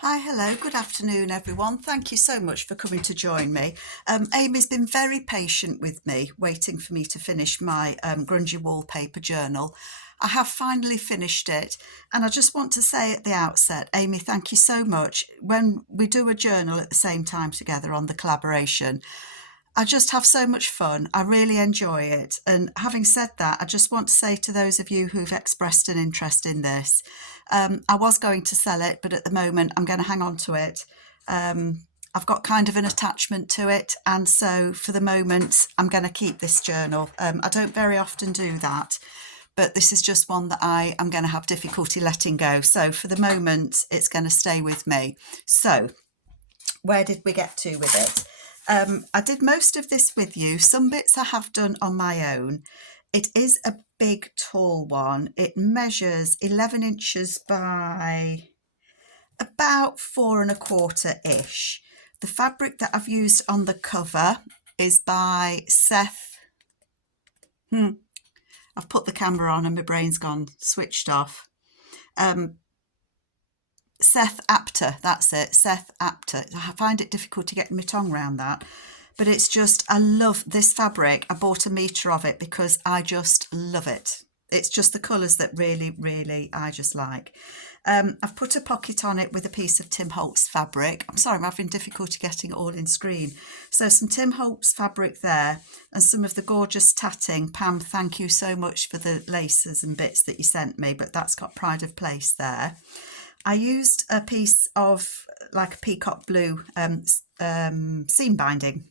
Hi, hello, good afternoon everyone. Thank you so much for coming to join me. Amy's been very patient with me, waiting for me to finish my Grungy Wallpaper journal. I have finally finished it, and I just want to say at the outset, Amy, thank you so much. When we do a journal at the same time together on the collaboration, I just have so much fun. I really enjoy it. And having said that, I just want to say to those of you who've expressed an interest in this, I was going to sell it, but at the moment I'm going to hang on to it. I've got kind of an attachment to it. And so for the moment, I'm going to keep this journal. I don't very often do that, but this is just one that I am going to have difficulty letting go. So for the moment, it's going to stay with me. So where did we get to with it? I did most of this with you. Some bits I have done on my own. It is a big, tall one. It measures 11 inches by about 4¼ ish. The fabric that I've used on the cover is by Seth. I've put the camera on and my brain's gone switched off. Seth Apter, that's it, Seth Apter. I find it difficult to get my tongue around that, but it's just, I love this fabric. I bought a metre of it because I just love it. It's just the colours that really I just like. I've put a pocket on it with a piece of Tim Holtz fabric. I'm sorry, I'm having difficulty getting it all in screen. So some Tim Holtz fabric there and some of the gorgeous tatting. Pam, thank you so much for the laces and bits that you sent me, but that's got pride of place there. I used a piece of like a peacock blue seam binding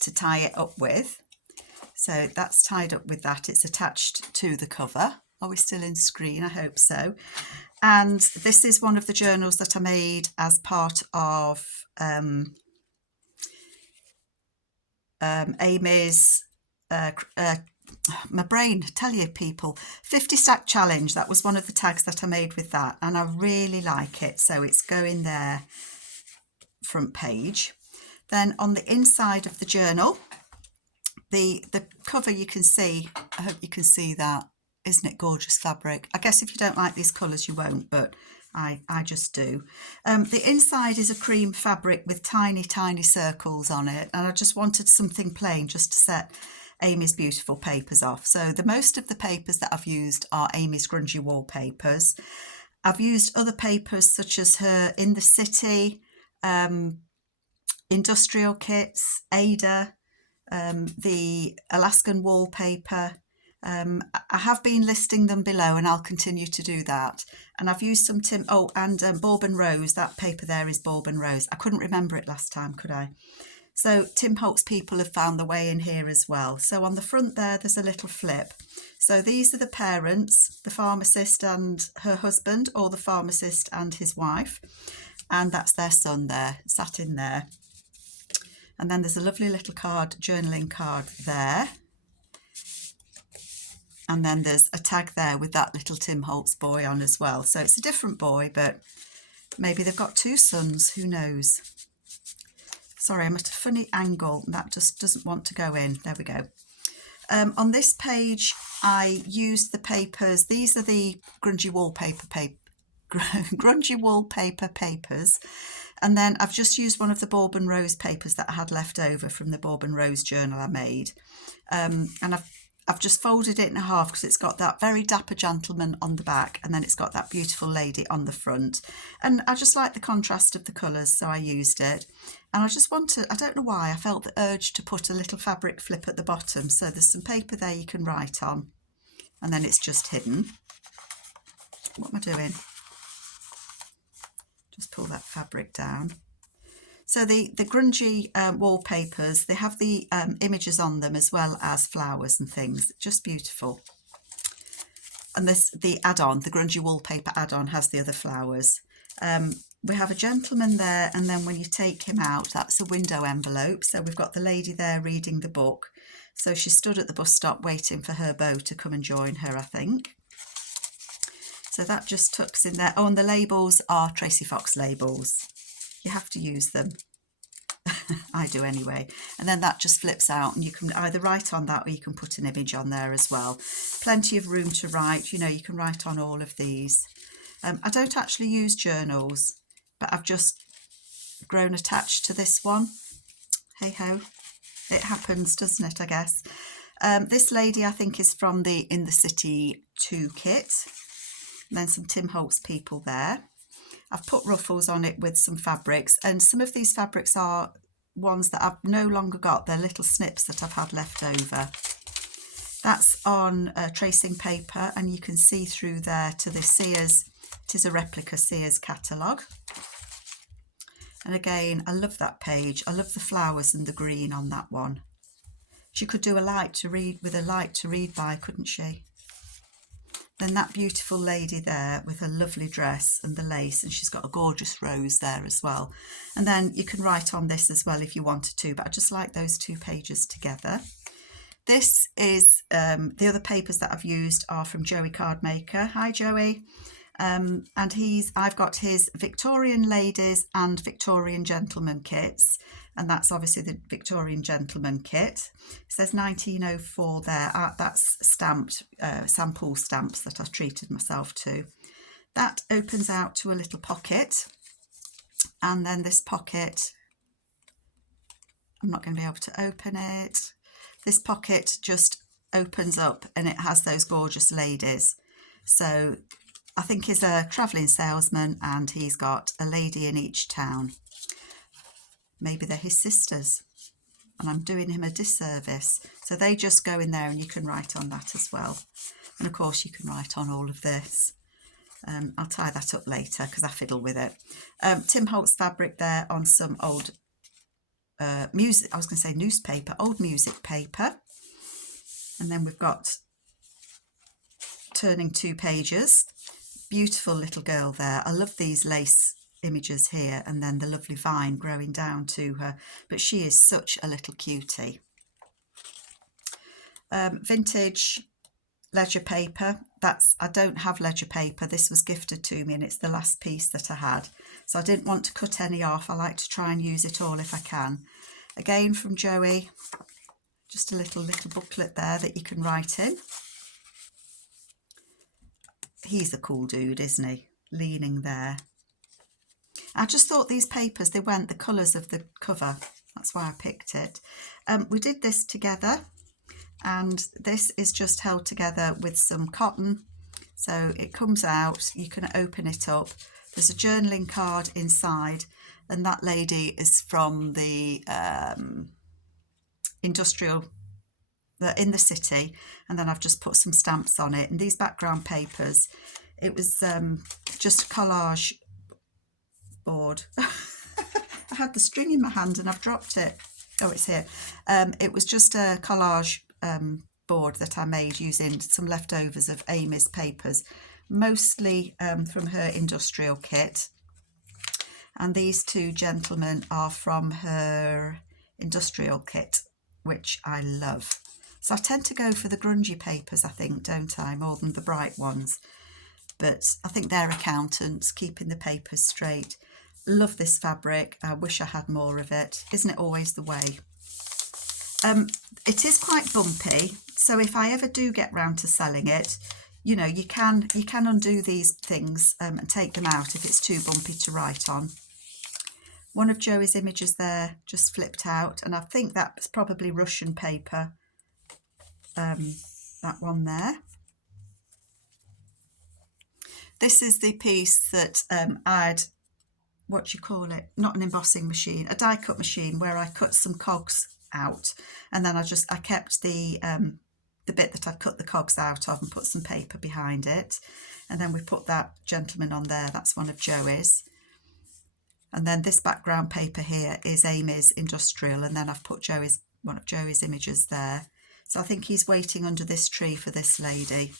to tie it up with. So that's tied up with that. It's attached to the cover. Are we still in screen? I hope so. And this is one of the journals that I made as part of Amy's my brain, tell you people, 50 stack challenge. That was one of the tags that I made with that, and I really like it. So it's going there, front page. Then on the inside of the journal, the cover, you can see, I hope you can see that. Isn't it gorgeous fabric? I guess if you don't like these colours you won't, but I just do. The inside is a cream fabric with tiny circles on it, and I just wanted something plain just to set Amy's beautiful papers off. So the most of the papers that I've used are Amy's Grungy Wallpapers. I've used other papers such as her In the City, Industrial Kits, Ada, the Alaskan Wallpaper. I have been listing them below and I'll continue to do that. And I've used some Bourbon Rose. That paper there is Bourbon Rose. I couldn't remember it last time, could I? So Tim Holtz people have found the way in here as well. So on the front there's a little flip. So these are the parents, the pharmacist and her husband, or the pharmacist and his wife. And that's their son there, sat in there. And then there's a lovely little card, journaling card there. And then there's a tag there with that little Tim Holtz boy on as well. So it's a different boy, but maybe they've got two sons, who knows? Sorry, I'm at a funny angle. That just doesn't want to go in. There we go. On this page, I used the papers. These are the Grungy Wallpaper papers. And then I've just used one of the Bourbon Rose papers that I had left over from the Bourbon Rose journal I made. And I've just folded it in half because it's got that very dapper gentleman on the back and then it's got that beautiful lady on the front. And I just like the contrast of the colours, so I used it. And I just wanted, I don't know why, I felt the urge to put a little fabric flip at the bottom. So there's some paper there you can write on and then it's just hidden. What am I doing? Just pull that fabric down. So the Grungy wallpapers, they have the images on them as well as flowers and things. Just beautiful. And the add-on, the Grungy Wallpaper add-on, has the other flowers. We have a gentleman there, and then when you take him out, that's a window envelope. So we've got the lady there reading the book. So she stood at the bus stop waiting for her beau to come and join her, I think. So that just tucks in there. Oh, and the labels are Tracy Fox labels. You have to use them. I do anyway. And then that just flips out and you can either write on that or you can put an image on there as well. Plenty of room to write. You know, you can write on all of these. I don't actually use journals but I've just grown attached to this one. Hey ho, it happens, doesn't it, I guess. This lady I think is from the In the City 2 kit. And then some Tim Holtz people there. I've put ruffles on it with some fabrics, and some of these fabrics are ones that I've no longer got. They're little snips that I've had left over. That's on tracing paper, and you can see through there to the Sears. It is a replica Sears catalogue. And again, I love that page. I love the flowers and the green on that one. She could do a light to read with a light to read by, couldn't she? Then that beautiful lady there with her lovely dress and the lace, and she's got a gorgeous rose there as well. And then you can write on this as well if you wanted to, but I just like those two pages together. This is the other papers that I've used are from Joey Cardmaker. Hi Joey. And I've got his Victorian Ladies and Victorian Gentlemen kits, and that's obviously the Victorian Gentleman kit. It says 1904 there. That's stamped, sample stamps that I've treated myself to. That opens out to a little pocket, and then this pocket, I'm not going to be able to open it. This pocket just opens up and it has those gorgeous ladies. So I think he's a travelling salesman and he's got a lady in each town. Maybe they're his sisters and I'm doing him a disservice. So they just go in there and you can write on that as well. And of course you can write on all of this. I'll tie that up later because I fiddle with it. Tim Holtz fabric there on some old music, I was going to say newspaper, old music paper. And then we've got turning 2 pages. Beautiful little girl there. I love these lace images here, and then the lovely vine growing down to her, but she is such a little cutie. Vintage ledger paper. I don't have ledger paper. This was gifted to me and it's the last piece that I had, so I didn't want to cut any off. I like to try and use it all if I can. Again from Joey, just a little booklet there that you can write in. He's a cool dude, isn't he? Leaning there. I just thought these papers, they went the colours of the cover. That's why I picked it. We did this together, and this is just held together with some cotton. So it comes out, you can open it up. There's a journaling card inside, and that lady is from the industrial, In the City, and then I've just put some stamps on it. And these background papers, it was just a collage board. I had the string in my hand and I've dropped it. Oh, it's here. It was just a collage board that I made using some leftovers of Amy's papers, mostly from her industrial kit. And these 2 gentlemen are from her industrial kit, which I love. So I tend to go for the grungy papers, I think, don't I, more than the bright ones. But I think they're accountants, keeping the papers straight. Love this fabric. I wish I had more of it. Isn't it always the way? It is quite bumpy, so if I ever do get round to selling it, you know, you can undo these things and take them out if it's too bumpy to write on. One of Joey's images there just flipped out, and I think that's probably Russian paper. That one there. This is the piece that I'd, what you call it, not an embossing machine, a die cut machine, where I cut some cogs out, and then I kept the bit that I'd cut the cogs out of and put some paper behind it, and then we put that gentleman on there. That's one of Joey's. And then this background paper here is Amy's industrial, and then I've put one of Joey's images there. So I think he's waiting under this tree for this lady.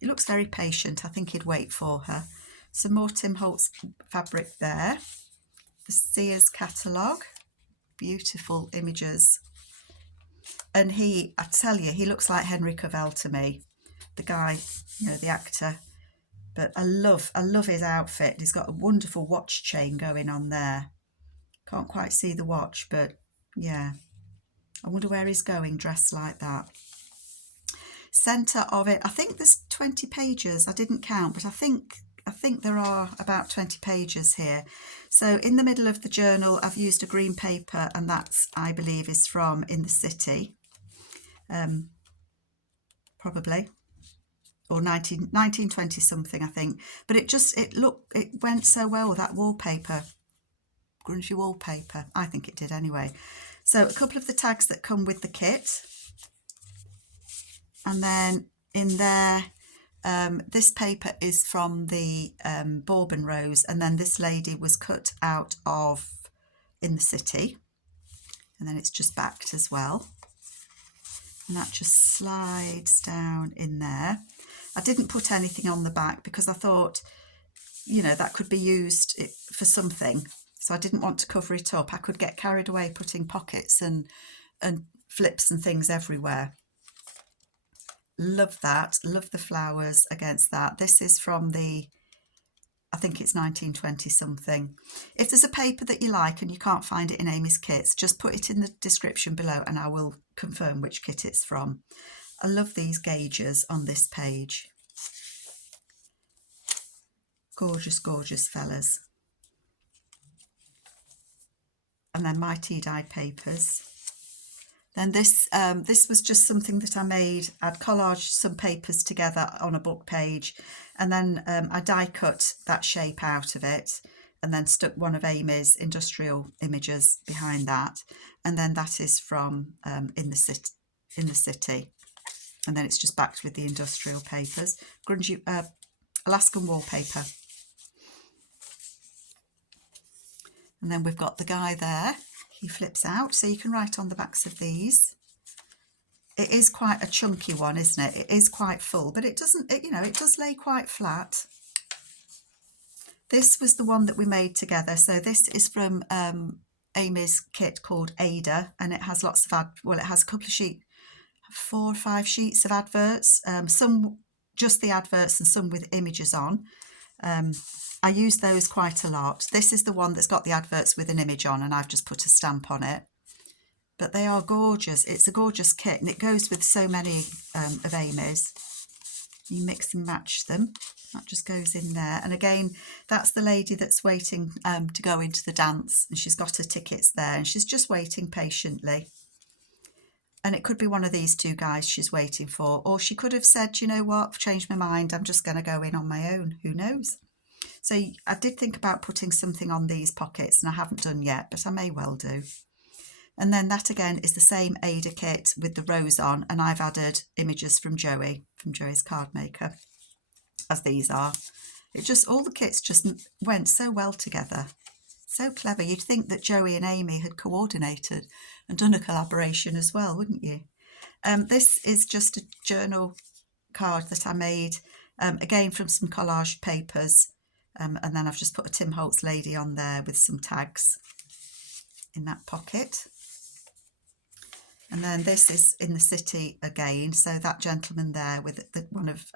He looks very patient. I think he'd wait for her. Some more Tim Holtz fabric there. The Sears catalogue. Beautiful images. And I tell you, he looks like Henry Cavell to me. The guy, you know, the actor. But I love his outfit. He's got a wonderful watch chain going on there. Can't quite see the watch, but yeah. I wonder where he's going dressed like that. Centre of it, I think there's 20 pages. I didn't count, but I think I think there are about 20 pages here. So in the middle of the journal, I've used a green paper, and that's, I believe, is from In the City, probably, or 1920 something, I think. But it went so well with that wallpaper, grungy wallpaper. I think it did anyway. So a couple of the tags that come with the kit, and then in there, this paper is from the Bourbon Rose, and then this lady was cut out of In the City, and then it's just backed as well, and that just slides down in there. I didn't put anything on the back because I thought, you know, that could be used for something, so I didn't want to cover it up. I could get carried away putting pockets and flips and things everywhere. Love that. Love the flowers against that. This is from the, I think it's 1920 something. If there's a paper that you like and you can't find it in Amy's kits, just put it in the description below and I will confirm which kit it's from. I love these gauges on this page. Gorgeous, gorgeous fellas. And then my tea dye papers. Then this was just something that I made. I'd collaged some papers together on a book page, and then I die cut that shape out of it, and then stuck one of Amy's industrial images behind that, and then that is from In the City, and then it's just backed with the industrial papers. Grungy Alaskan Wallpaper, and then we've got the guy there. He flips out, so you can write on the backs of these. It is quite a chunky one, isn't it? It is quite full, but it doesn't, you know, it does lay quite flat. This was the one that we made together. So this is from Amy's kit called Ada, and it has lots of it has a couple of 4 or 5 sheets of adverts, some just the adverts and some with images on. I use those quite a lot. This is the one that's got the adverts with an image on, and I've just put a stamp on it. But they are gorgeous. It's a gorgeous kit, and it goes with so many of Amy's. You mix and match them. That just goes in there. And again, that's the lady that's waiting to go into the dance, and she's got her tickets there, and she's just waiting patiently. And it could be one of these two guys she's waiting for, or she could have said, you know what, I've changed my mind, I'm just going to go in on my own. Who knows? So I did think about putting something on these pockets, and I haven't done yet, but I may well do. And then that again is the same Ada kit with the rose on, and I've added images from Joey, from Joey's card maker, as these are. It just, all the kits just went so well together. So clever. You'd think that Joey and Amy had coordinated and done a collaboration as well, wouldn't you? This is just a journal card that I made, again from some collage papers. And then I've just put a Tim Holtz lady on there with some tags in that pocket. And then this is In the City again. So that gentleman there with one of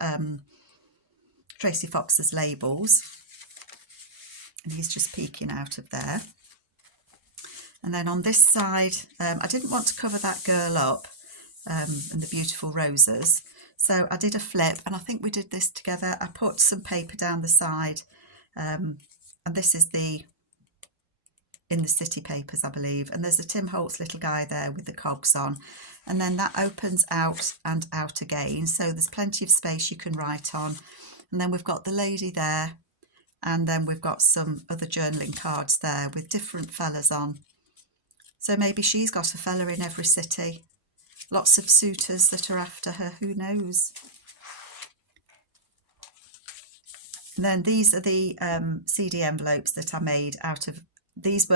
Tracy Fox's labels. And he's just peeking out of there. And then on this side, I didn't want to cover that girl up and the beautiful roses. So I did a flip, and I think we did this together. I put some paper down the side. And this is the In the City papers, I believe, and there's a Tim Holtz little guy there with the cogs on, and then that opens out and out again, so there's plenty of space you can write on. And then we've got the lady there, and then we've got some other journaling cards there with different fellas on, so maybe she's got a fella in every city, lots of suitors that are after her, who knows. And then these are the CD envelopes that I made out of, these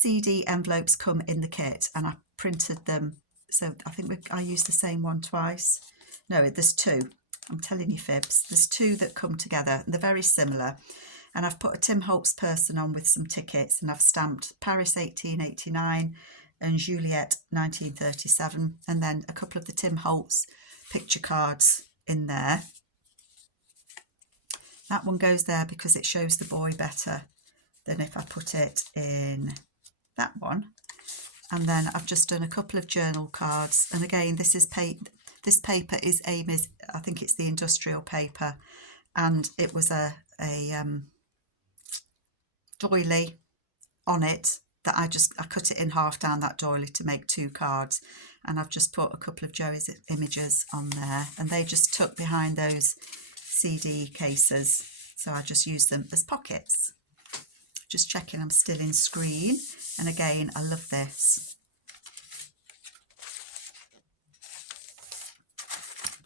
CD envelopes come in the kit, and I printed them. So I think I used the same one twice. No, there's 2. I'm telling you fibs. There's 2 that come together, and they're very similar. And I've put a Tim Holtz person on with some tickets, and I've stamped Paris 1889 and Juliet 1937, and then a couple of the Tim Holtz picture cards in there. That one goes there because it shows the boy better than if I put it in that one. And then I've just done a couple of journal cards. And again, this paper is Amy's, I think it's the industrial paper. and it was a doily on it that I cut it in half down that doily to make 2 cards, and I've just put a couple of Joey's images on there, and they just tuck behind those CD cases, so I just use them as pockets. Just checking I'm still in screen, and again I love this.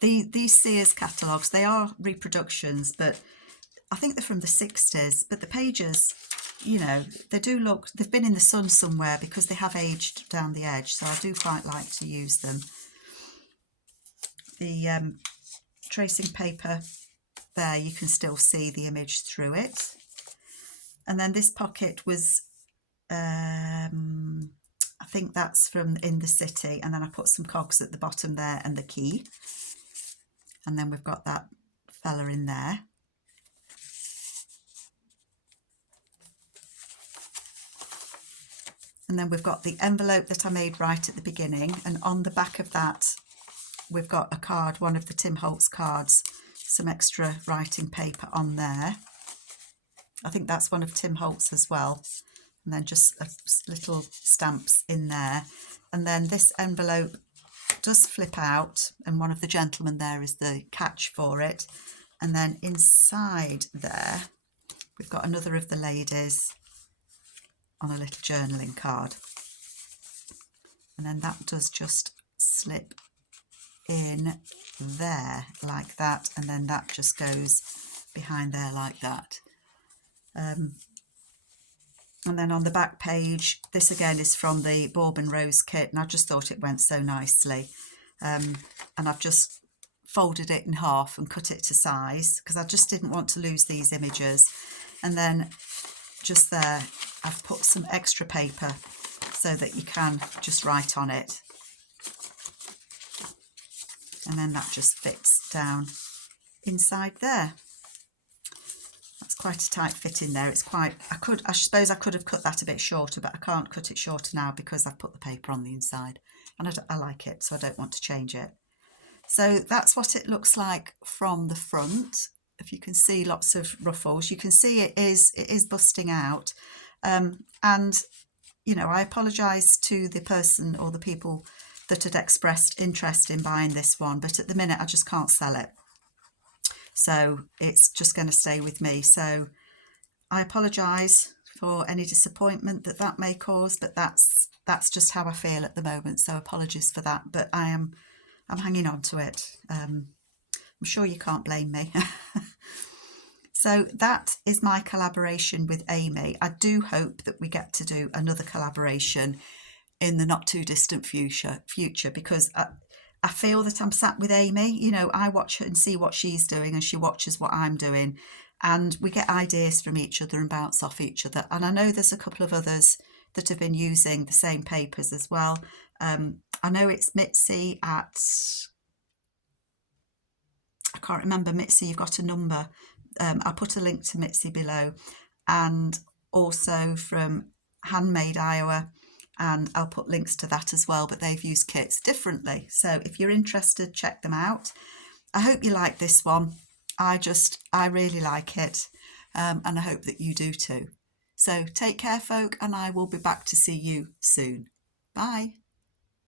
These Sears catalogues, they are reproductions, but I think they're from the 60s, but the pages, you know, they do look, they've been in the sun somewhere because they have aged down the edge, so I do quite like to use them. The tracing paper there, you can still see the image through it. And then this pocket was, I think that's from In the City, and then I put some cogs at the bottom there and the key. And then we've got that fella in there. And then we've got the envelope that I made right at the beginning, and on the back of that we've got a card, one of the Tim Holtz cards, some extra writing paper on there. I think that's one of Tim Holtz as well, and then just little stamps in there. And then this envelope does flip out, and one of the gentlemen there is the catch for it. And then inside there we've got another of the ladies on a little journaling card, and then that does just slip in there like that, and then that just goes behind there like that. And then on the back page, this again is from the Bourbon Rose kit, and I just thought it went so nicely, and I've just folded it in half and cut it to size because I just didn't want to lose these images. And then just there I've put some extra paper so that you can just write on it, and then that just fits down inside there. That's quite a tight fit in there. It's quite, I suppose I could have cut that a bit shorter, but I can't cut it shorter now because I've put the paper on the inside, and I like it, so I don't want to change it. So that's what it looks like from the front. If you can see lots of ruffles, you can see it is busting out. And, you know, I apologise to the person or the people that had expressed interest in buying this one, but at the minute I just can't sell it. So it's just going to stay with me. So I apologise for any disappointment that may cause, but that's just how I feel at the moment. So apologies for that, but I'm hanging on to it. I'm sure you can't blame me. So that is my collaboration with Amy. I do hope that we get to do another collaboration in the not too distant future because I feel that I'm sat with Amy. You know, I watch her and see what she's doing, and she watches what I'm doing, and we get ideas from each other and bounce off each other. And I know there's a couple of others that have been using the same papers as well. I know it's Mitzi at, I can't remember, Mitzi, you've got a number. I'll put a link to Mitzi below, and also from Handmade Iowa, and I'll put links to that as well, but they've used kits differently. So if you're interested, check them out. I hope you like this one. I really like it, and I hope that you do too. So take care, folk, and I will be back to see you soon. Bye.